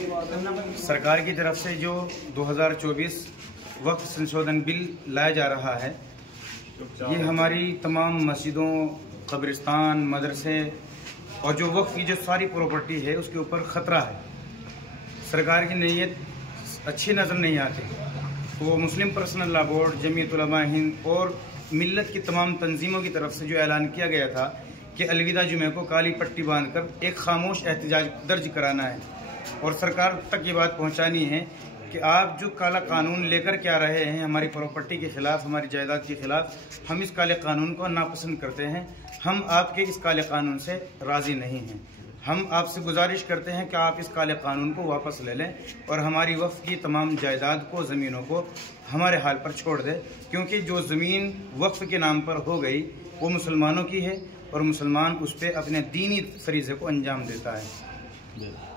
सरकार की तरफ से जो 2024 वक्फ संशोधन बिल लाया जा रहा है, ये हमारी तमाम मस्जिदों, कब्रिस्तान, मदरसे और जो वक्फ की जो सारी प्रॉपर्टी है उसके ऊपर ख़तरा है। सरकार की नीयत अच्छी नज़र नहीं आती, तो मुस्लिम personal law board, Jamiat Ulama Hind और मिल्लत की तमाम तंजीमों की तरफ से जो ऐलान किया गया था कि अलविदा जुमे को काली पट्टी बांधकर एक खामोश एहतजाज दर्ज कराना है और सरकार तक ये बात पहुंचानी है कि आप जो काला कानून लेकर क्या रहे हैं हमारी प्रॉपर्टी के ख़िलाफ़, हमारी जायदाद के ख़िलाफ़, हम इस काले कानून को नापसंद करते हैं। हम आपके इस काले कानून से राज़ी नहीं हैं। हम आपसे गुजारिश करते हैं कि आप इस काले कानून को वापस ले लें और हमारी वक्फ की तमाम जायदाद को, ज़मीनों को हमारे हाल पर छोड़ दें, क्योंकि जो ज़मीन वक्फ के नाम पर हो गई वो मुसलमानों की है और मुसलमान उस पर अपने दीनी फरीज़े को अंजाम देता है।